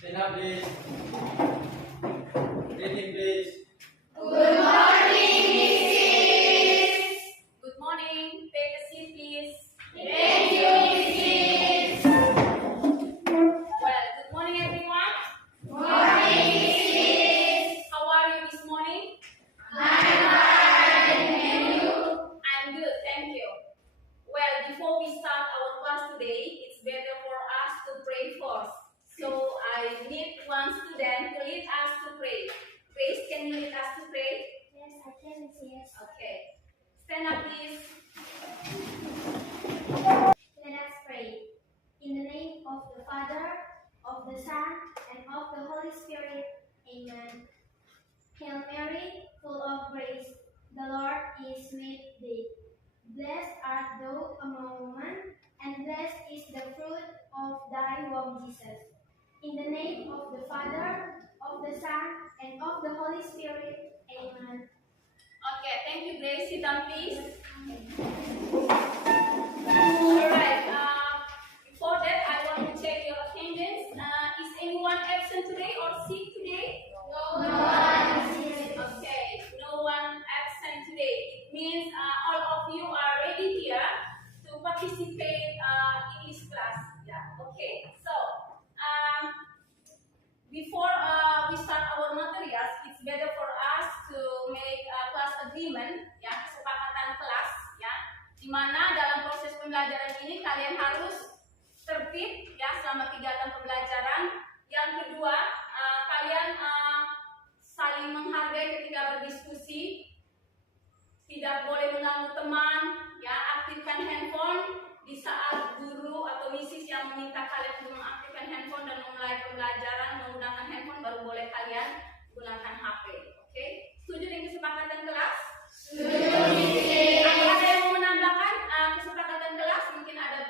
Stand up, please. Greeting, please. Good morning, Mrs. Good morning. Take a seat, please. Thank you, Mrs. Well, good morning, everyone. Morning, Mrs. How are you this morning? I'm fine, and you? I'm good, thank you. Well, before we start our class today, it's better for us to pray first. So I need one student to lead us to pray. Grace, can you lead us to pray? Yes, I can, Mrs. Okay. Stand up, please. Let us pray. In the name of the Father, of the Son, and of the Holy Spirit. Amen. Hail Mary, full of grace, the Lord is with thee. Blessed art thou among women, and blessed is the fruit of thy womb, Jesus. In the name of the Father, of the Son, and of the Holy Spirit. Amen. Okay, thank you, Grace. Sit down, please. Alright, before that, I want to check your attendance. Is anyone absent today or sick today? No one, Mrs. Okay, no one absent today. It means all of you are ready here to participate in this class. Yeah, okay. So, before we start our materials, it's better for us to make a class agreement, ya, kesepakatan kelas, ya, di mana dalam proses pembelajaran ini kalian harus tertib, ya, selama 3 jam pembelajaran. Yang kedua, kalian saling menghargai ketika berdiskusi, tidak boleh mengganggu teman, ya, aktifkan handphone di saat guru atau misis yang meminta kalian untuk mengaktifkan handphone dan memulai pembelajaran menggunakan handphone, baru boleh kalian gunakan HP. Oke? Setuju dengan kesepakatan kelas? Setuju, Mrs. Apakah ada yang mau menambahkan kesepakatan kelas? Mungkin ada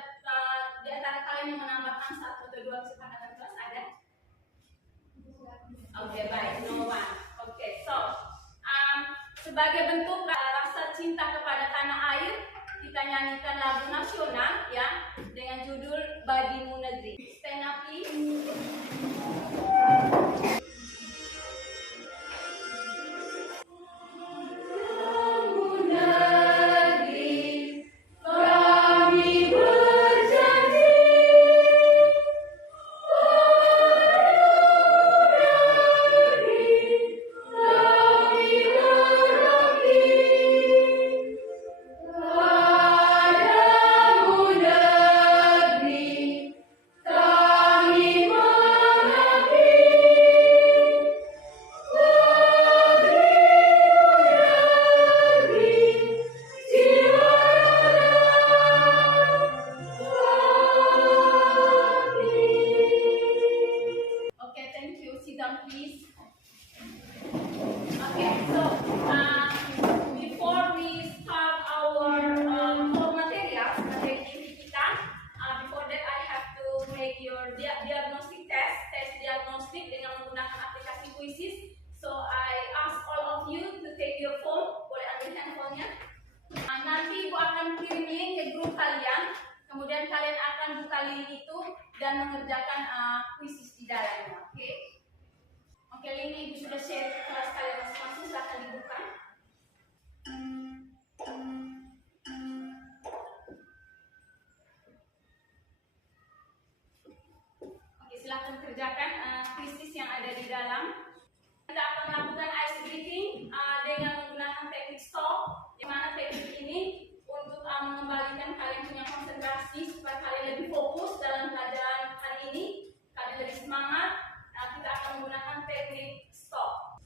di antara kalian yang menambahkan 1 atau 2 kesepakatan kelas, ada? Oke, baik, no one. Oke, so sebagai bentuk rasa cinta kepada tanah air, kita nyanyikan lagu nasional, ya, dengan judul Badimu Negeri. Stand up, please. Okay, thank you. Sit down, please. Okay, so before we start our core materials, materi inti kita, before that I have to make your diagnostic test diagnostik dengan menggunakan aplikasi Quizzes. So I ask all of you to take your phone, boleh ambil handphonenya. Nanti Ibu akan kirim link ke grup kalian, kemudian kalian akan buka link itu dan mengerjakan Quizzes di dalamnya, oke? Oke, link Ibu sudah share ke kelas kalian masing-masing, silahkan dibuka. Oke, silahkan kerjakan Quizzes yang ada di dalam. Kita akan melakukan ice breathing dengan menggunakan teknik stop, di mana teknik ini untuk mengembalikan kalian punya konsentrasi supaya kalian lebih fokus dalam pelajaran hari ini, kalian lebih semangat. Kita akan menggunakan teknik stop.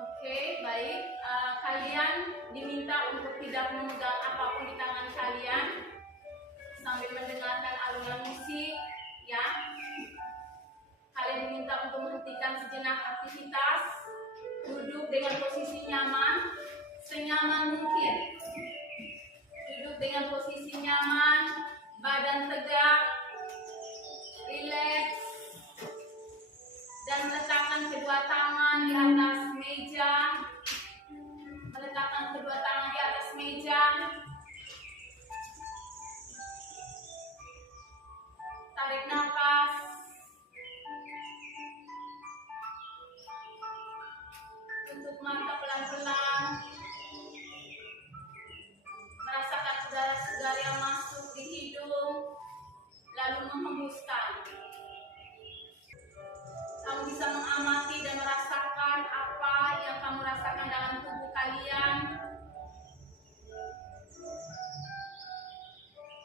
Oke, baik. Kalian diminta untuk tidak memegang apapun di tangan kalian sambil mendengarkan alunan musik, ya. Kalian diminta untuk menghentikan sejenak aktivitas, duduk dengan posisi nyaman, senyaman mungkin. Duduk dengan posisi nyaman, badan tegak, rileks, dan meletakkan kedua tangan di atas meja. Meletakkan kedua tangan di atas meja. Tarik nafas. tutup mata pelan-pelan. Merasakan udara segar yang masuk di hidung, lalu menghembuskan. Kamu bisa mengamati dan merasakan apa yang kamu rasakan dalam tubuh kalian.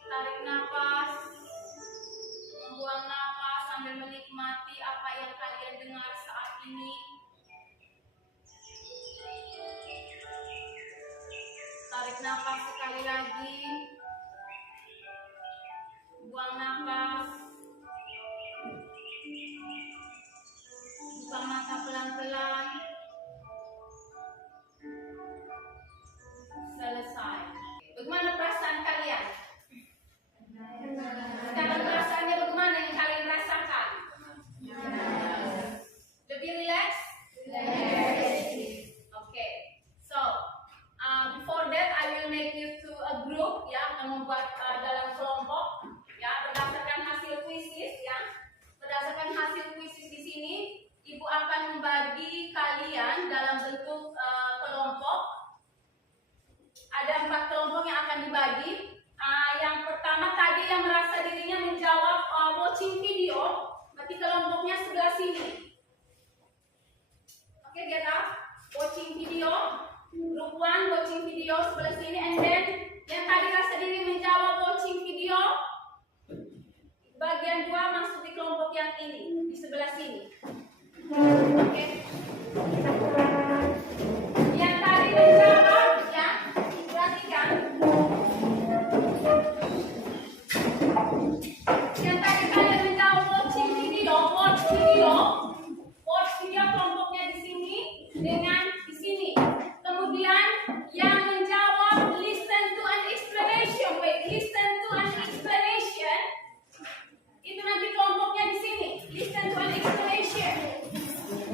Tarik nafas, membuang nafas sambil menikmati apa yang kalian dengar saat ini. Tarik nafas sekali lagi, buang nafas, buka mata pelan-pelan. Selesai. Bagaimana perasaan kalian? Sekarang perasaannya bagaimana yang kalian rasakan? Lebih relax? Okay. So, before that I will make you to a group, ya, membuat dalam kelompok, ya, berdasarkan hasil kuisis, ya. Berdasarkan hasil kuisis di sini, Ibu akan membagi kalian dalam bentuk kelompok. Ada 4 kelompok yang akan dibagi. Yang pertama tadi yang merasa dirinya menjawab watching video, berarti kelompoknya sebelah sini. Oke, get up. Watching video. Group 1 watching video sebelah sini, and then yang tadi rasa diri menjawab watching video, bagian 2 masuk di kelompok yang ini, di sebelah sini. Oke. Yang tadi menjawab, ya, perhatikan. Yang tadi kalian menjawab watching video, watch video kelompoknya di sini dengan di sini. Kemudian yang menjawab listen to an explanation, listen to an explanation, itu nanti kelompoknya di sini, listen to an explanation.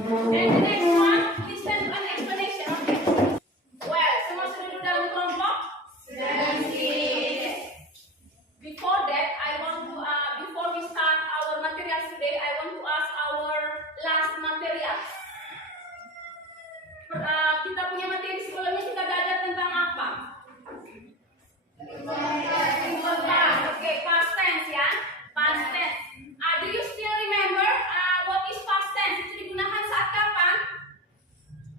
And the next one, listen to an explanation. Okay. Well, semua sudah duduk dalam kelompok? Before that, I want to before we start our materials today, I want to ask our last materials. Kita punya materi sebelumnya kita belajar tentang apa? Simple past. Okay, past tense, ya. Past tense. Do you still remember what is past tense? Itu digunakan saat kapan?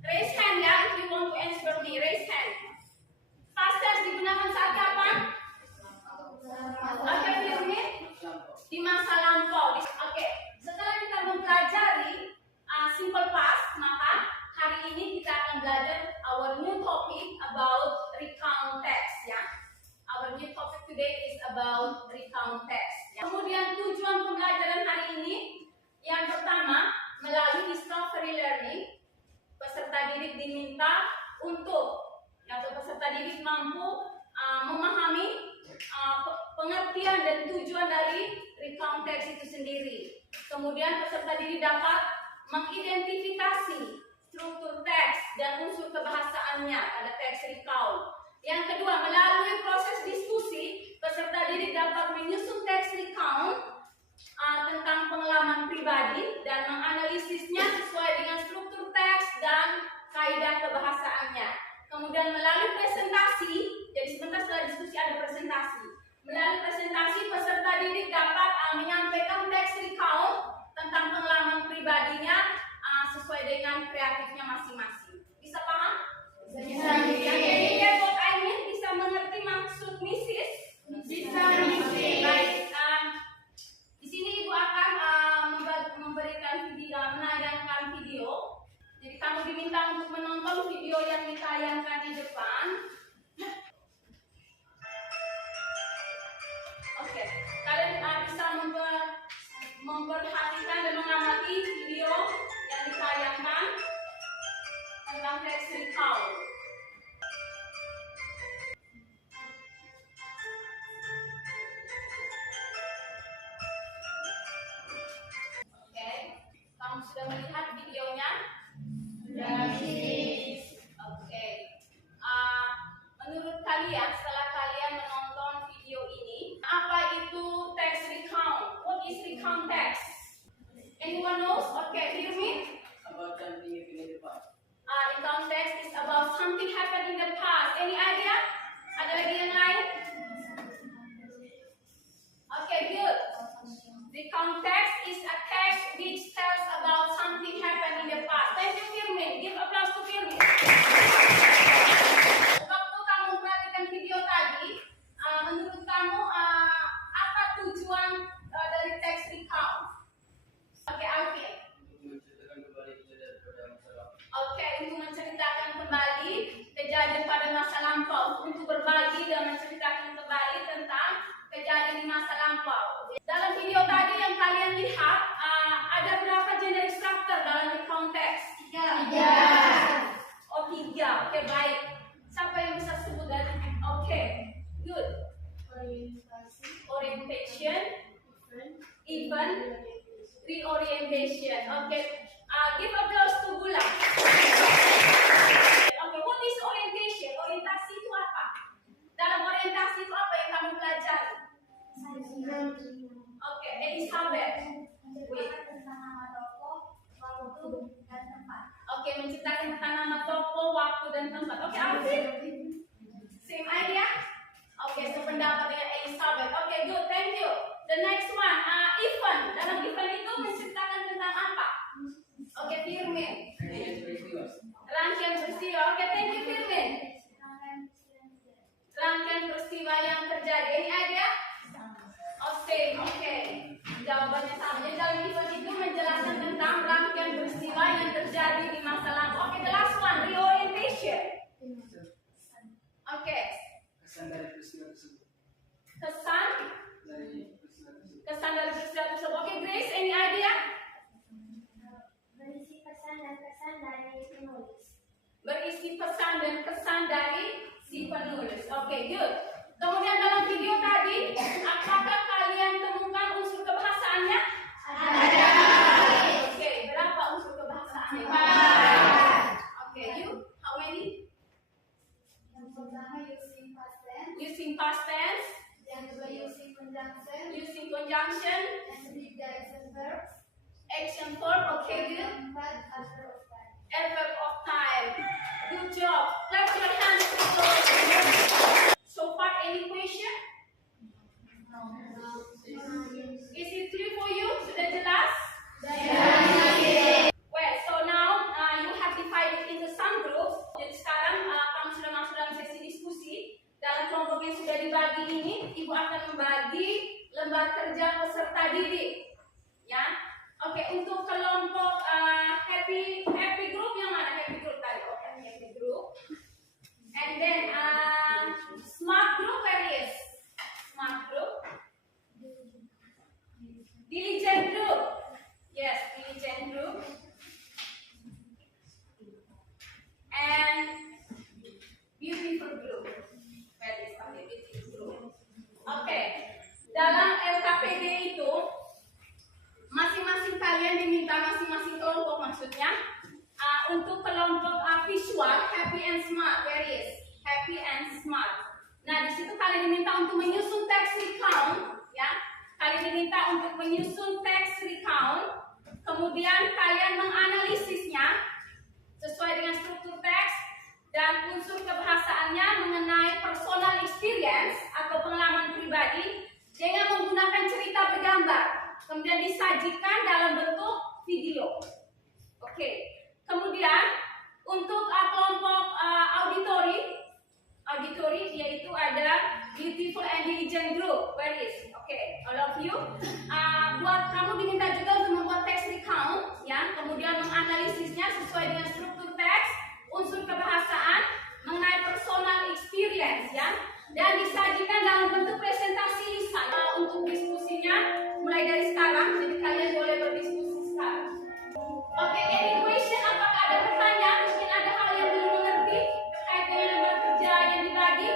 Raise hand, ya, if you want to answer me. Raise hand. Past tense digunakan saat kapan? Oke, Firmin? Di masa lampau. Oke, setelah kita mempelajari simple past, maka hari ini kita akan belajar our new topic about recount text, ya. Our new topic today is about recount text, ya. Kemudian tujuan pembelajaran hari ini, yang pertama, melalui discovery learning, peserta didik diminta untuk, atau peserta didik mampu memahami pengertian dan tujuan dari recount text itu sendiri. Kemudian peserta didik dapat mengidentifikasi struktur teks dan unsur kebahasaannya pada teks recount. Yang kedua, melalui proses diskusi, peserta didik dapat menyusun teks recount tentang pengalaman pribadi dan menganalisisnya sesuai dengan struktur teks dan kaidah kebahasaannya. Kemudian melalui presentasi, jadi sebentar setelah diskusi ada presentasi. Melalui presentasi, peserta didik dapat menyampaikan teks recount tentang pengalaman pribadinya sesuai dengan kreatifnya masing-masing. Bisa paham? Bisa. Jadi, get what I mean? Bisa mengerti maksud misis? Bisa. Baik. Di sini Ibu akan memberikan video, menayangkan video. Jadi kamu diminta untuk menonton video yang ditayangkan di depan. Oke, kalian bisa memperhatikan dan mengamati video yang ditayangkan tentang teks recount. Oke, kamu sudah melihat videonya? Oke. Menurut kalian, setelah kalian menonton video ini, apa itu text recount? What is recount text? Anyone knows? Okay, hear me? The context is about something happened in the past. Any idea? Ada lagi yang lain? Okay, good. The context is a text which tells about something happened in the past. Thank you, Firmin. Give applause to Firmin. Waktu kamu perhatikan video tadi, menurut kamu apa tujuan dari teks recount? Oke, Alvin. Oke, untuk menceritakan kembali kejadian pada masa lampau, untuk berbagi dan menceritakan kembali tentang kejadian di masa lampau. Dalam video tadi yang kalian lihat, ada berapa genre struktur dalam konteks? 3. Oh, 3. Oke, baik. Siapa yang bisa sebut dari? Oke, good. Orientation, event, reorientation. Oke, give applause to Bula. Oke, what is orientation? Orientasi itu apa? Dalam orientasi itu apa yang kamu pelajari? Oke, Elizabeth. Wait. Oke, menciptakan tentang nama toko, waktu dan tempat. Oke, Alvin. Same idea? Oke, sependapat dengan Elizabeth. Oke, good. Thank you. The next one, event. Dalam event itu menciptakan tentang apa? Oke, Firmin. Rangkaian peristiwa. Oke, thank you, Firmin. Rangkaian peristiwa yang terjadi. Any idea? Oh, same. Oke. Jawabannya sama. Jadi dalam event itu menjelaskan tentang rangkaian peristiwa yang terjadi di masa lalu. Oke, the last one, reorientation. Oke. Kesan dari peristiwa tersebut. Kesan dari peristiwa tersebut. Oke, Grace, any idea? Berisi pesan dan kesan dari penulis. Berisi pesan dan kesan dari si penulis. Oke, good. Kemudian dalam video tadi, apakah kalian temukan unsur kebahasaannya? Ada. Oke, berapa unsur kebahasaannya? 4. Oke, you? How many? Yang pertama using past tense, Using past tense, yang kedua using conjunction, using conjunction, yang ketiga action verbs, action verb. Okay, good. yang keempat adverb of time. Adverb of time. Good job. Clap your hands. So far, any question? Is it clear for you? Sudah jelas? Well, so now you have divided into some groups. Jadi sekarang kamu sudah masuk dalam sesi diskusi. Dalam kelompok yang sudah dibagi ini, Ibu akan membagi lembar kerja peserta didik. Ya, oke. Untuk kelompok happy group yang mana? Happy group tadi. Oke, happy group. And then smart group, where is smart group? Diligent group. Yes, diligent group. And beautiful group. Where is beautiful group? Oke. Dalam LKPD itu masing-masing kalian diminta, masing-masing kelompok maksudnya, untuk kelompok visual happy and smart. Where is happy and smart? Nah, di situ kalian diminta untuk menyusun teks recount, ya. Kalian diminta untuk menyusun teks recount, kemudian kalian menganalisisnya sesuai dengan struktur teks dan unsur kebahasaannya mengenai personal experience atau pengalaman pribadi dengan menggunakan cerita bergambar, kemudian disajikan dalam bentuk video. Oke. Kemudian untuk kelompok auditory yaitu ada beautiful and diligent group. Where is? Oke, all of you. Buat kamu diminta juga untuk membuat teks recount, ya. Kemudian menganalisisnya sesuai dengan struktur teks, unsur kebahasaan mengenai personal experience, ya. Dan disajikan dalam bentuk presentasi lisan. Untuk diskusinya mulai dari sekarang, jadi kalian boleh berdiskusi sekarang. Oke, any question? Apakah ada pertanyaan? Mungkin ada hal yang belum mengerti terkait dengan lembar kerja yang dibagi.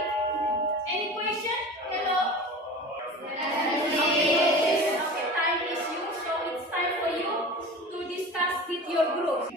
Any question? Hello? Okay, time is you, so it's time for you to discuss with your group.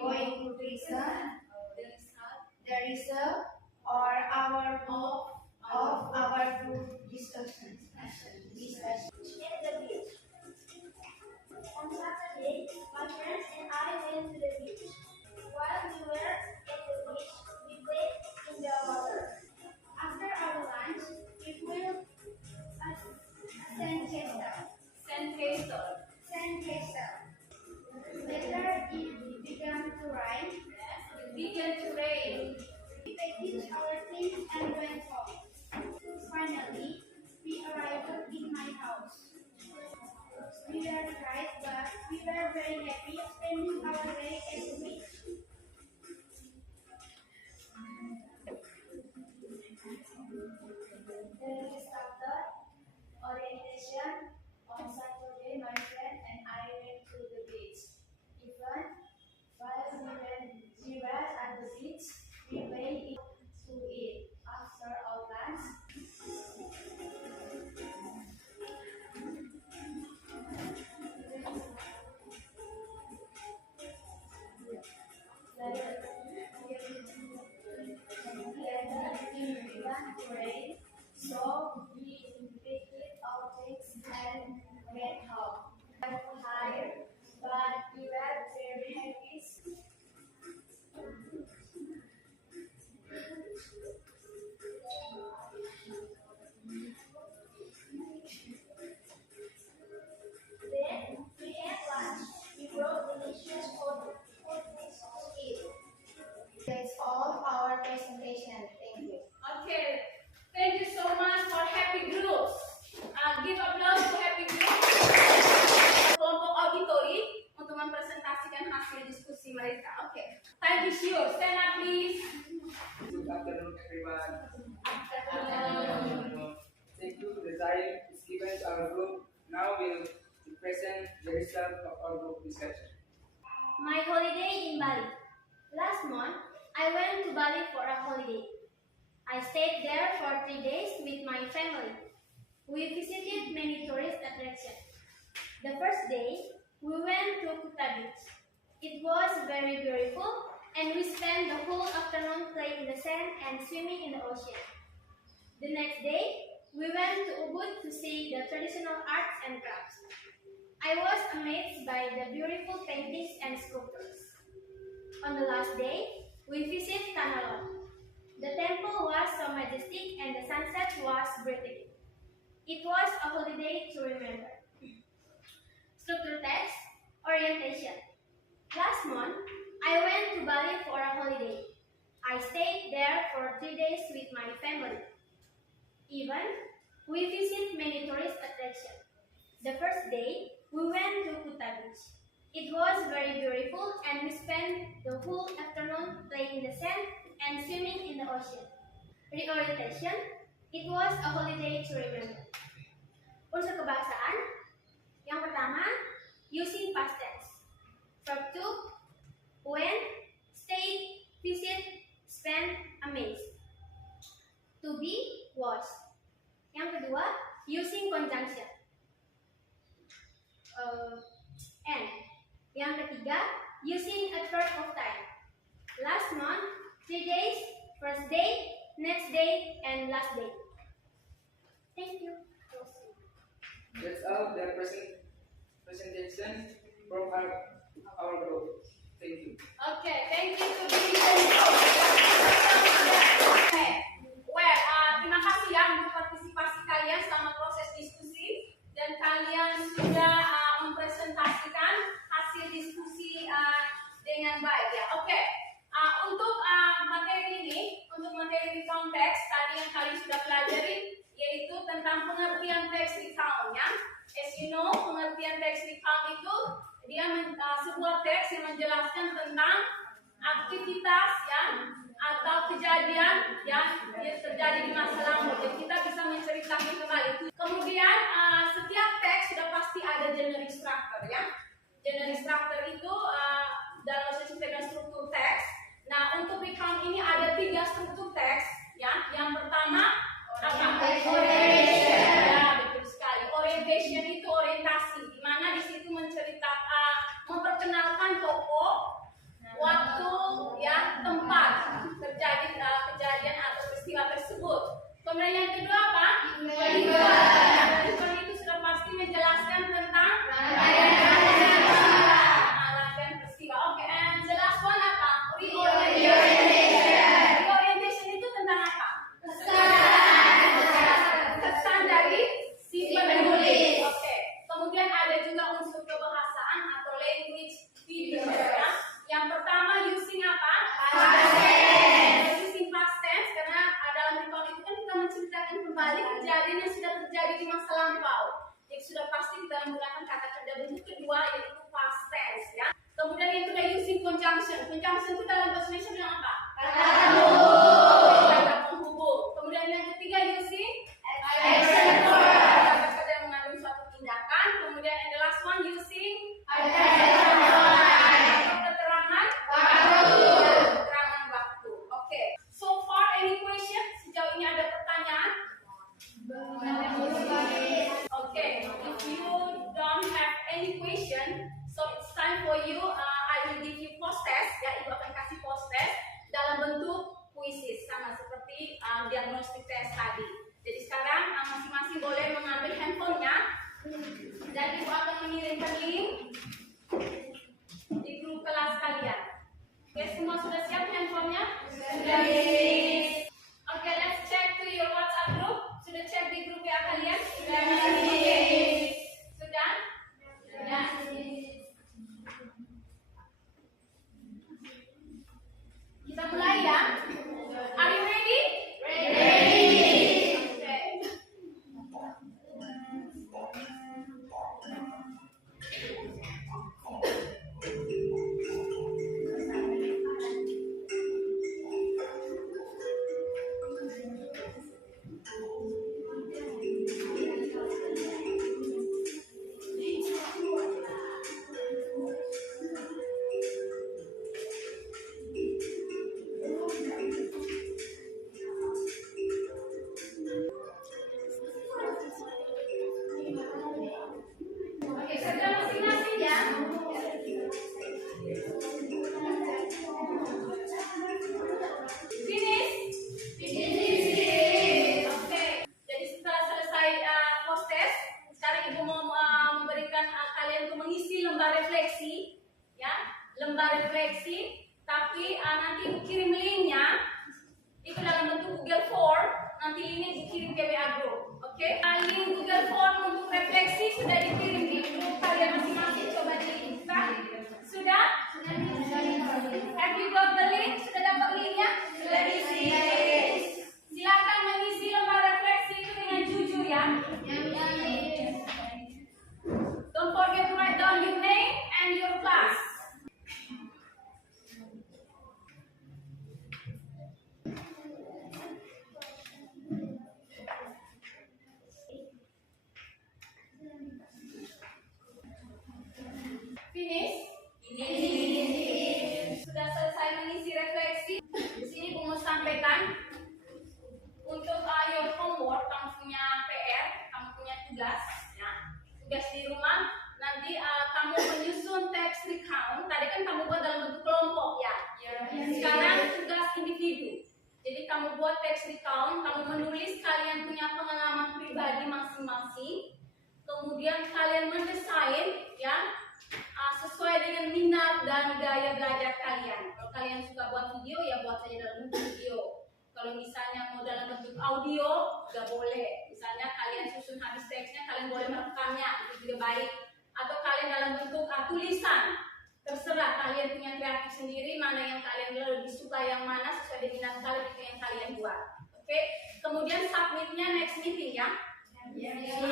going to listen the result or our of our group discussions. At the beach. On Saturday, my friends and I went to the beach. While we were at the beach, we played in the water. After our lunch, we flew a sandcastle. Later, it began to rain. We packaged our things and went home. Finally, we arrived in my house. We were tired, but we were very happy spending our day at the beach. Then we started orientation. On Saturday, my friend and I went to the beach. Even while we were at the beach, we went to eat. After our lunch, it began to rain, so we picked our things and went home. We were tired, but we were very happy. Then we had lunch. We brought delicious food to eat. That's all our presentation. Thank you. Okay, thank you so much for happy groups. Give applause to happy groups. Kelompok auditori untuk mempresentasikan hasil diskusi mereka. Okay, thank you, sure. Stand up, please. Good afternoon, everyone. Thank you. The time is given to our group. Now we'll present the result of our group discussion. My holiday in Bali. Last month, I went to Bali for a holiday. I stayed there for 3 days with my family. We visited many tourist attractions. The first day, we went to Kuta Beach. It was very beautiful, and we spent the whole afternoon playing in the sand and swimming in the ocean. The next day, we went to Ubud to see the traditional arts and crafts. I was amazed by the beautiful paintings and sculptures. On the last day, we visited Tanah Lot. The temple was so majestic and the sunset was breathtaking. It was a holiday to remember. Structure text, orientation. Last month, I went to Bali for a holiday. I stayed there for 3 days with my family. Even, we visited many tourist attractions. The first day, we went to Kuta Beach. It was very beautiful and we spent the whole afternoon playing in the sand and swimming in the ocean. Reorientation, it was a holiday to remember. Unsur kebangsaan, yang pertama, using past tense. Verb to, went, stayed, visit, spent, amazed. To be, was. Yang kedua, using conjunction. And. Yang ketiga, using a verb of time. Last month, 3 days, first day, next day, and last day. Thank you. That's all the presentation from our group. Thank you. Okay, thank you to the Okay, well, terima kasih ya untuk partisipasi kalian selama proses diskusi dan kalian sudah mempresentasikan hasil diskusi dengan baik ya. Oke, untuk materi ini, untuk materi recount text tadi yang kalian sudah pelajari yaitu tentang pengertian teks recount ya. As you know, pengertian teks recount itu dia sebuah teks yang menjelaskan tentang aktivitas ya atau kejadian yang terjadi di masa lalu. Jadi kita bisa menceritakan kembali. Kemudian setiap teks sudah pasti ada generic structure ya. Generic structure itu dalam bahasa Indonesia struktur teks. Nah, untuk recount ini ada 3 struktur teks ya. Yang pertama apa? Orientation. Ya, betul sekali. Orientation itu orientasi, di mana di situ menceritakan, memperkenalkan tokoh, conjunction itu dalam bahasa Indonesia bilang apa? Kata Kata penghubung. Kemudian yang ketiga using action word. kata-kata yang mengandung suatu tindakan. Kemudian and the last one using keterangan waktu. Oke. So far any question? Sejauh ini ada pertanyaan? Okay, if you don't have any question, so it's time for you. I will give you post test. Ya, ibu akan kasih post test dalam bentuk puisi sama seperti diagnostic test tadi. Jadi sekarang masing-masing boleh mengambil handphonenya dan ibu akan mengirimkan link di grup kelas kalian. Oke, semua sudah siap handphonenya? Sudah. Oke, let's check to your WhatsApp group. Sudah cek di grup ya kalian? Sudah. Sudah? Ya. Kita mulai ya. Are you ready? Okay. Oke, kerja masing-masing ya. Finish? Oke, jadi setelah selesai post test, sekarang ibu mau memberikan kalian untuk mengisi lembar refleksi, ya, lembar refleksi. Tapi nanti ibu kirim linknya, itu dalam bentuk Google Form. Nanti linknya ibu kirim ke WA group. Oke, link Google Form untuk refleksi sudah dikirim di grup kalian masing-masing. Coba dibuka. Sudah? Have you got the link? Sudah dapat linknya? Sudah diisi. Silakan mengisi lembar refleksi itu dengan jujur ya. Don't forget to write down your name and your class. Finish? Sudah selesai mengisi refleksi. Di sini ibu mau sampaikan untuk your homework, kamu punya PR, kamu punya tugas, ya. Tugas di rumah. Nanti kamu menyusun text recount. Tadi kan kamu buat dalam bentuk kelompok ya. Sekarang tugas individu. Jadi kamu buat text recount, kamu menulis kalian punya pengalaman pribadi masing-masing. Kemudian kalian mendesain ya sesuai dengan minat dan gaya belajar kalian. Kalau kalian suka buat video ya buat saja dalam bentuk video. Kalau misalnya mau dalam bentuk audio nggak boleh. Misalnya kalian susun habis teksnya, kalian boleh merekamnya, itu juga baik. Atau kalian dalam bentuk tulisan, terserah kalian punya kreatif sendiri, mana yang kalian lebih suka, yang mana sesuai dengan minat kalian itu yang kalian buat. Oke, kemudian submitnya next meeting ya. Next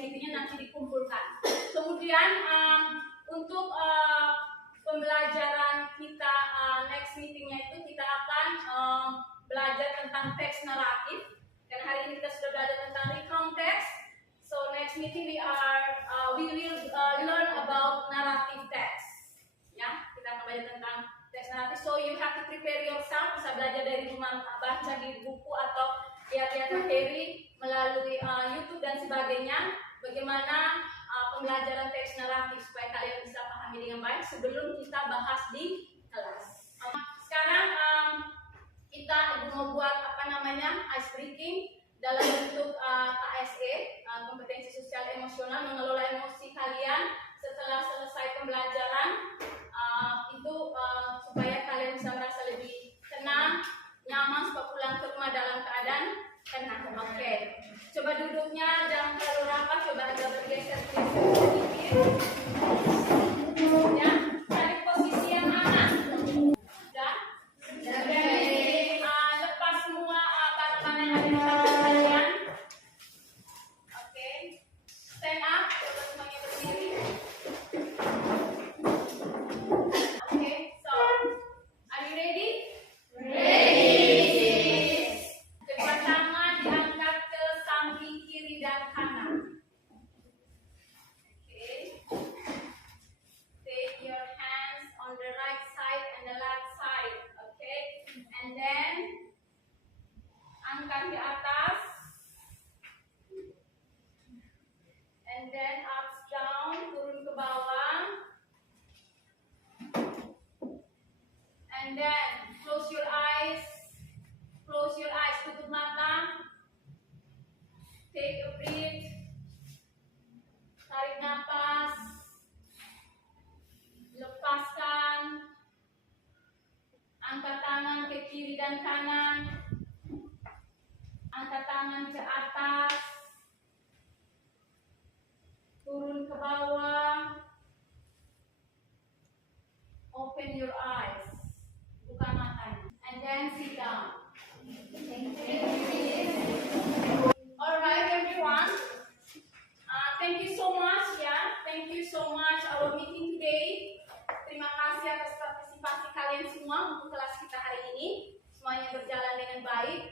meetingnya nanti dikumpulkan. Kemudian untuk pembelajaran kita next meetingnya itu kita akan belajar tentang teks naratif. Dan hari ini kita sudah belajar tentang recount text. So next meeting we will learn about narrative text. Ya, kita akan belajar tentang teks naratif. So you have to prepare yourself. Bisa belajar dari rumah, baca di buku atau lihat-lihat materi melalui YouTube dan sebagainya. Bagaimana pembelajaran teks naratif supaya kalian bisa pahami dengan baik sebelum kita bahas di kelas. Sekarang kita mau buat ice breaking dalam bentuk KSE, kompetensi sosial emosional, mengelola emosi kalian setelah selesai pembelajaran. Itu supaya kalian bisa merasa lebih tenang, nyaman, supaya pulang ke rumah dalam keadaan tenang. Oke. Coba duduknya jangan terlalu rapat, coba agak bergeser sedikit. Ya, cari posisi yang aman. Sudah? Lepas semua barang-barang yang ada di samping kalian. Oke. Stand up, coba semuanya berdiri. Oke, so that side, okay? And then angkat ke atas, and then up down, turun ke bawah, and then close your eyes, tutup mata, take a breath, tarik nafas, lepaskan, angkat tangan ke kiri dan kanan, angkat tangan ke atas, turun ke bawah, open your eyes, buka matanya, and then sit down. Alright everyone, thank you so much ya, thank you so much our meeting today. Terima kasih atas partisipasi kalian semua untuk kelas kita hari ini. Semuanya berjalan dengan baik.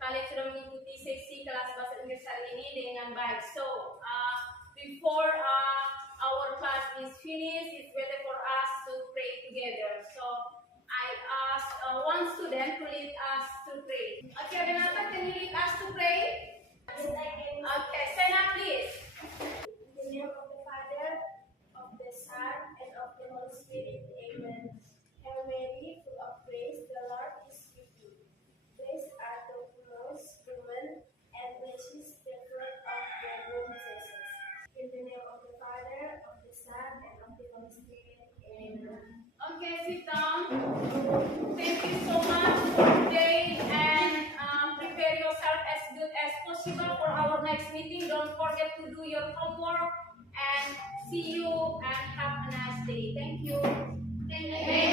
Kalian sudah mengikuti sesi kelas bahasa Inggris hari ini dengan baik. So, before our class is finished, it's better for us to pray together. So, I ask one student to lead us to pray. Okay, Renata, can you lead us to pray? Okay, stand up please. In the name of the Father, of the Son, and of the Holy Spirit. Amen. Hail Mary, full of grace, the Lord is with you. Blessed are the most women, and blessed is the fruit of the womb, Jesus. In the name of the Father, of the Son, and of the Holy Spirit. Amen. Okay, sit down. Thank you so much for today, and prepare yourself as good as possible for our next meeting. Don't forget to do your homework, and see you and have a nice day. Thank you. Thank you.